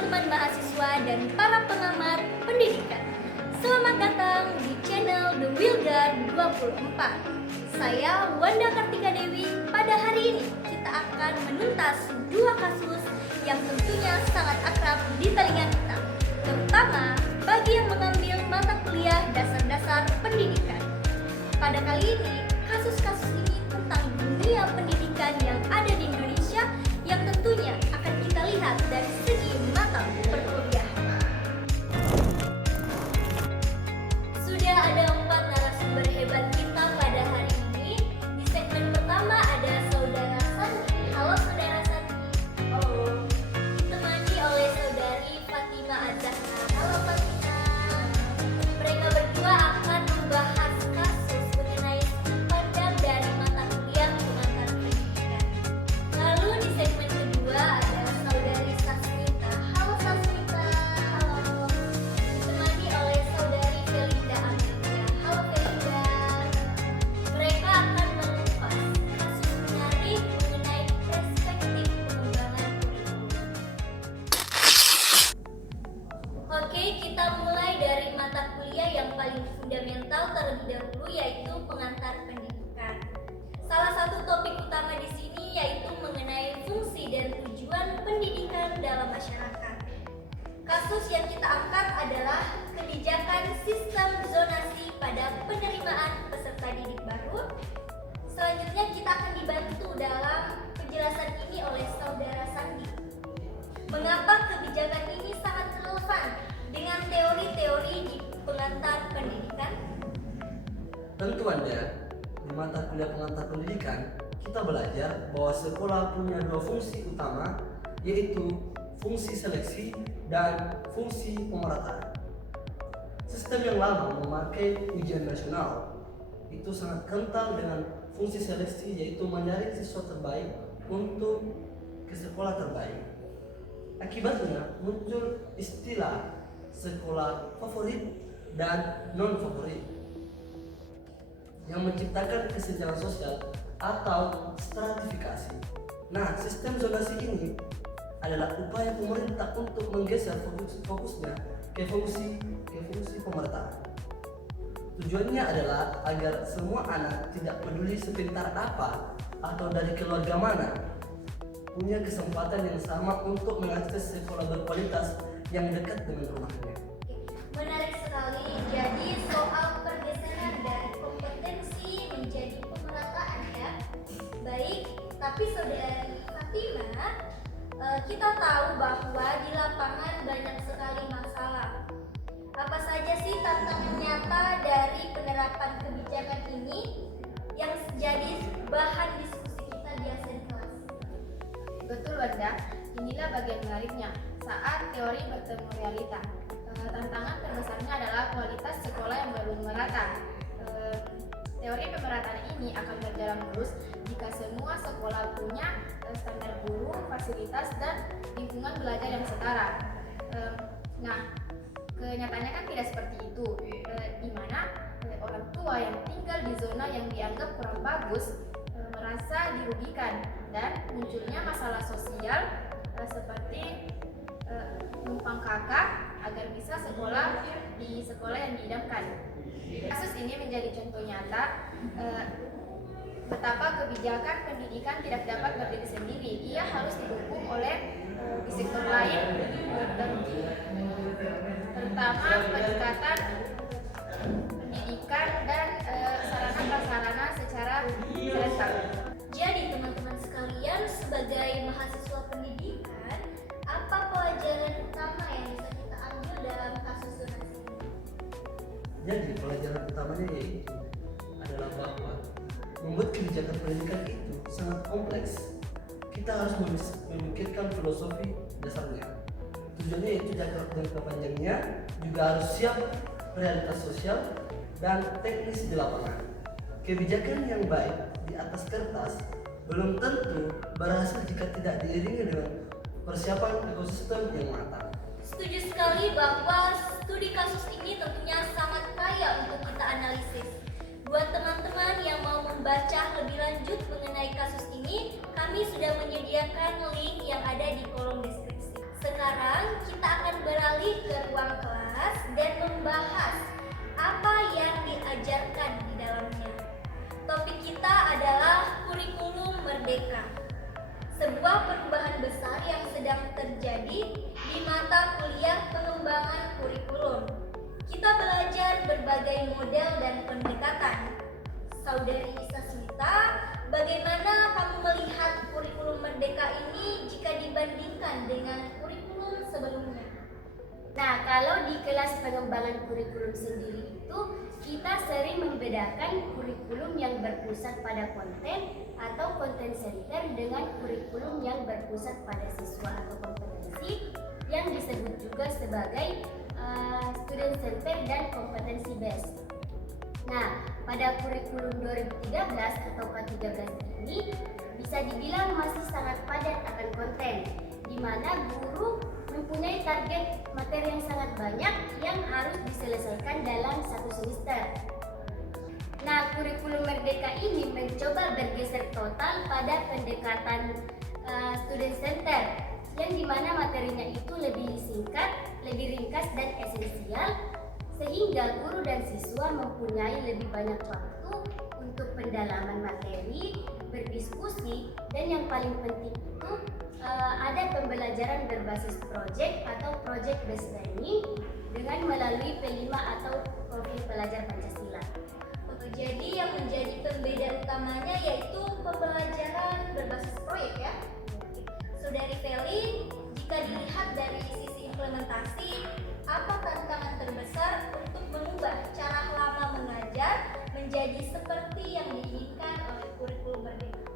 teman-teman mahasiswa dan para pengamat pendidikan. Selamat datang di channel The Wilgar 24. Saya Wanda Kartika Dewi. Pada hari ini kita akan menuntas dua kasus yang tentunya sangat akrab di telinga kita, terutama bagi yang mengambil mata kuliah dasar-dasar pendidikan. Pada kali ini, kasus-kasus ini tentang dunia pendidikan yang ada di Indonesia yang tentunya akan kita lihat dari segi mata perkuliahan. Sudah ada 4 narasumber hebat kita pada hari ini. Di segmen pertama ada Saudara Sandi. Halo Saudara Sandi. Halo. Ditemani oleh Saudari Fatima Az-Zahra. Halo Fatima. Mereka berdua akan membahas kasus mengenai sudut pandang dari mata kuliah pengantar pendidikan. Lalu di segmen kedua ada Saudari Sasmita. Halo Sasmita. Halo. Ditemani oleh Saudari Felinda Amelia. Halo Felinda. Mereka akan mengupas kasus menarik mengenai perspektif pengembangan kurikulum. Oke, kita mulai dari mata kuliah yang paling fundamental terlebih dahulu, yaitu pengantar pendidikan. Salah satu topik utama di sini yaitu mengenai fungsi dan tujuan pendidikan dalam masyarakat. Kasus yang kita angkat adalah kebijakan sistem zonasi pada penerimaan peserta didik baru. Selanjutnya kita akan dibantu dalam penjelasan ini oleh Saudara Sandi. Mengapa kebijakan ini sangat relevan dengan teori-teori di pengantar pendidikan? Tentu Anda, di mata kuliah pengantar pendidikan, kita belajar bahwa sekolah punya dua fungsi utama, yaitu fungsi seleksi dan fungsi pemerataan. Sistem yang lama memakai ujian nasional itu sangat kental dengan fungsi seleksi, yaitu menyaring siswa terbaik untuk ke sekolah terbaik. Akibatnya muncul istilah sekolah favorit dan non favorit yang menciptakan kesenjangan sosial atau stratifikasi. Nah, sistem zonasi ini adalah upaya pemerintah untuk menggeser fokusnya ke fungsi pemerataan. Tujuannya adalah agar semua anak, tidak peduli sepintar apa atau dari keluarga mana, punya kesempatan yang sama untuk mengakses sekolah berkualitas yang dekat dengan rumahnya. Menarik sekali. Jadi soal pergeseran dari kompetensi menjadi pemerataan ya. Baik, tapi Saudari Fatima, kita tahu bahwa di lapangan banyak sekali masalah. Apa saja sih tantangan nyata dari penerapan kebijakan ini yang jadi bahan diskusi kita biasa di kelas? Betul Wanda, inilah bagian menariknya saat teori bertemu realita. Tantangan terbesarnya adalah kualitas sekolah yang belum merata. Teori pemerataan ini akan berjalan mulus jika semua sekolah punya standar guru, fasilitas, dan lingkungan belajar yang setara. Nah, kenyataannya kan tidak seperti itu, di mana orang tua yang tinggal di zona yang dianggap kurang bagus merasa dirugikan dan munculnya masalah sosial seperti numpang kakak agar bisa sekolah di sekolah yang diidamkan. Kasus ini menjadi contoh nyata betapa kebijakan pendidikan tidak dapat berdiri sendiri. Ia harus didukung oleh di sektor lain, terutama peningkatan pendidikan dan sarana-prasarana secara serentak. Jadi teman-teman sekalian, sebagai mahasiswa pendidikan, apa pelajaran utama yang bisa kita ambil dalam kasus zonasi ini? Jadi pelajaran utamanya yaitu adalah bahwa membuat kebijakan pendidikan itu sangat kompleks. Kita harus memikirkan filosofi dasarnya. Tujuannya yaitu jangka panjangnya juga harus siap realitas sosial dan teknis di lapangan. Kebijakan yang baik di atas kertas belum tentu berhasil jika tidak diiringi dengan persiapan ekosistem yang matang. Setuju sekali bahwa studi kasus ini tentunya sangat kaya untuk kita analisis. Buat teman-teman yang mau membaca lebih lanjut mengenai kasus ini, kami sudah menyediakan link yang ada di kolom deskripsi. Sekarang kita Saudari Sasmita, bagaimana kamu melihat kurikulum Merdeka ini jika dibandingkan dengan kurikulum sebelumnya? Nah, kalau di kelas pengembangan kurikulum sendiri itu kita sering membedakan kurikulum yang berpusat pada konten atau content center dengan kurikulum yang berpusat pada siswa atau kompetensi yang disebut juga sebagai student center dan kompetensi based. Nah, pada kurikulum 2013 atau K13 ini bisa dibilang masih sangat padat akan konten, di mana guru mempunyai target materi yang sangat banyak yang harus diselesaikan dalam satu semester. Nah, kurikulum Merdeka ini mencoba bergeser total pada pendekatan student center, yang dimana materinya itu lebih singkat, lebih ringkas dan esensial, sehingga guru dan siswa mempunyai lebih banyak waktu untuk pendalaman materi, berdiskusi, dan yang paling penting itu ada pembelajaran berbasis project atau project based learning dengan melalui P5 atau profil pelajar Pancasila. Jadi yang menjadi pembeda utamanya yaitu pembelajaran berbasis proyek ya. Saudari Feli, jika dilihat dari sisi implementasi, apa tantangan terbesar untuk mengubah cara lama mengajar menjadi seperti yang diinginkan oleh kurikulum Merdeka?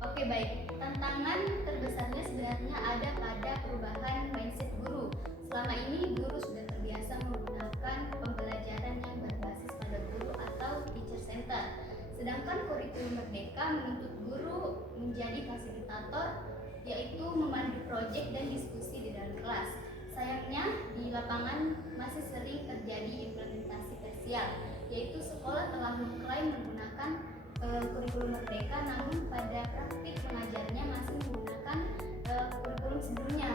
Oke, baik. Tantangan terbesarnya sebenarnya ada pada perubahan mindset guru. Selama ini guru sudah terbiasa menggunakan pembelajaran yang berbasis pada guru atau teacher center. Sedangkan kurikulum Merdeka menuntut guru menjadi fasilitator, yaitu memandu proyek dan diskusi di dalam kelas. Sayangnya di lapangan masih sering terjadi implementasi tersial, yaitu sekolah telah mengklaim menggunakan kurikulum Merdeka, namun pada praktik mengajarnya masih menggunakan kurikulum sebelumnya.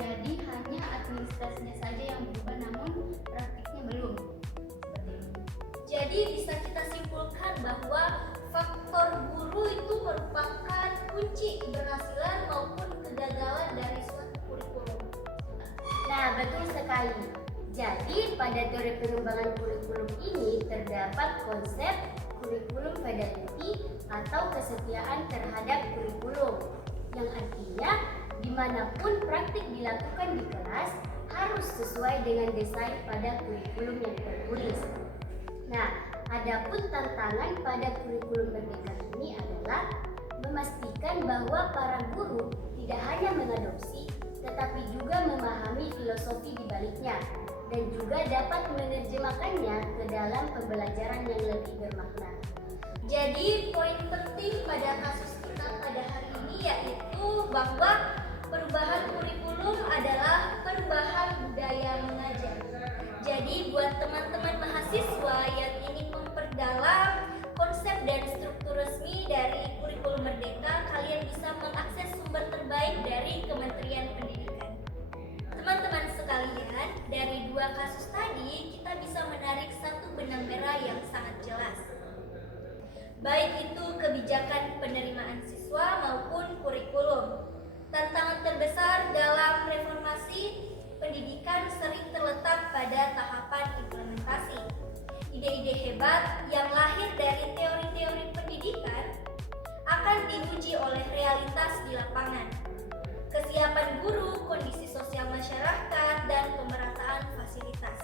Jadi hanya administrasinya saja yang berubah, namun praktiknya belum. Seperti itu. Jadi bisa kita simpulkan bahwa faktor guru itu merupakan kunci keberhasilan maupun kegagalan dari suatu kurikulum. Nah, betul sekali. Jadi, pada teori pengembangan kurikulum ini terdapat konsep kurikulum fidelity atau kesetiaan terhadap kurikulum, yang artinya dimanapun praktik dilakukan di kelas harus sesuai dengan desain pada kurikulum yang tertulis. Nah, adapun tantangan pada kurikulum Merdeka ini adalah memastikan bahwa para guru tidak hanya mengadopsi, tetapi juga memahami filosofi di baliknya dan juga dapat menerjemahkannya ke dalam pembelajaran yang lebih bermakna. Jadi poin penting pada kasus kita pada hari ini yaitu bahwa perubahan kurikulum adalah perubahan budaya mengajar. Jadi buat teman-teman mahasiswa yang ingin memperdalam konsep dan struktur resmi dari kurikulum Merdeka, kalian bisa mengakses sumber terbaik dari Kementerian Pendidikan. Teman-teman sekalian, dari dua kasus tadi kita bisa menarik satu benang merah yang sangat jelas. Baik itu kebijakan penerimaan siswa maupun kurikulum. Tantangan terbesar dalam reformasi pendidikan sering terletak pada tahapan implementasi. Ide-ide hebat yang lahir dari teori-teori pendidikan akan diuji oleh realitas di lapangan. Kesiapan guru, kondisi sosial masyarakat, dan pemerataan fasilitas.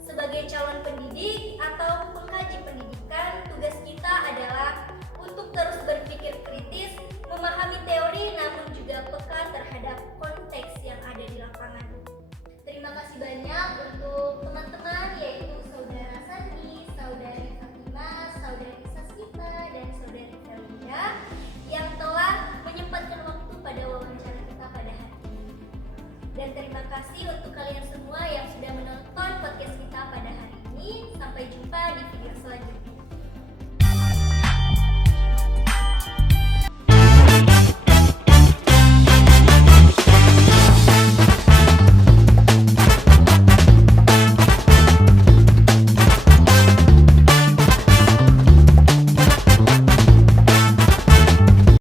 Sebagai calon pendidik atau pengkaji pendidikan, tugas kita adalah untuk terus berpikir kritis, memahami teori namun juga peka terhadap konteks yang ada di lapangan. Terima kasih banyak untuk teman-teman yaitu Saudara Sani, Saudari Fatima, Saudari Sasmita, dan Saudari Felia yang telah menyempatkan waktu pada wawancara kita pada hari ini. Dan terima kasih untuk kalian semua yang sudah menonton podcast kita pada hari ini. Sampai jumpa di video selanjutnya.